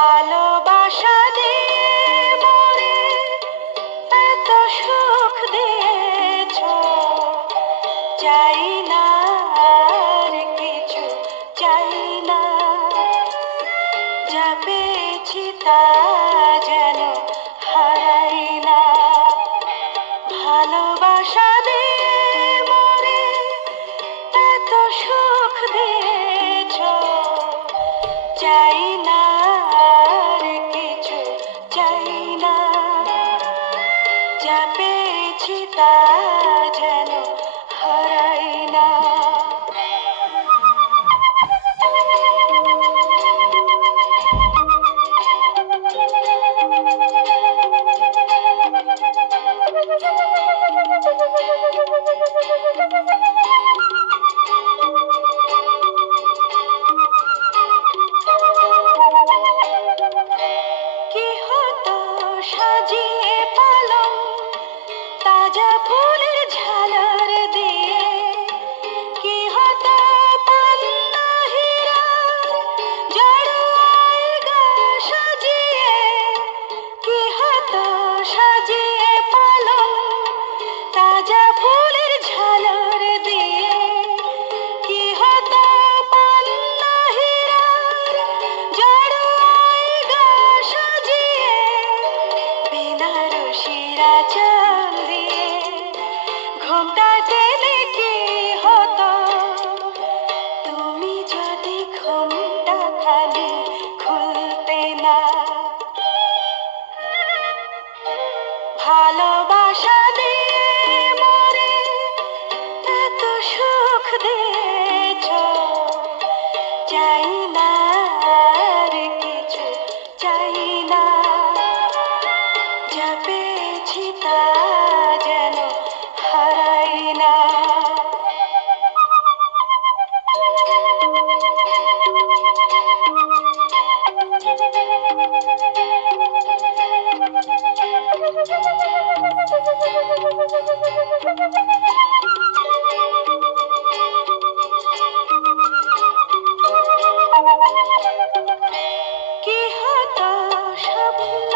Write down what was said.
ভালোবাসা দিয়ে মরে এত সুখ দিয়েছ, চাই না আর কিছু, চাই না। যা পেয়েছি তা যেন হারাই না। ভালোবাসা দিয়ে মরে এত সুখ দিয়েছ, চাই না আর কিছু, চাই না। যা পেয়েছি তা যেন হারাই না। কি হতো সাজিয়ে পালং তাজা ফুলের ঝালর দিয়ে, কি হতো পান্না হীরার জড়োয়ার গা সাজিয়ে, কি হতো সাজিয়ে পালং তাজা ফুলের ঝালর দিয়ে, কি হতো পান্না হীরার জড়োয়ার গা সাজিয়ে, বেনারসিরা চাঁদ দিয়ে ঘোমটা টেনে কি হতো, তুমি যদি ঘোমটা খালি খুলতে না। ভালোবাসা দিয়ে মরে এত সুখ দিয়েছ, চাই না আর কিছু, চাই না। যা পেয়েছি তা যেন হারাই না। কি হতো স্বপ্ন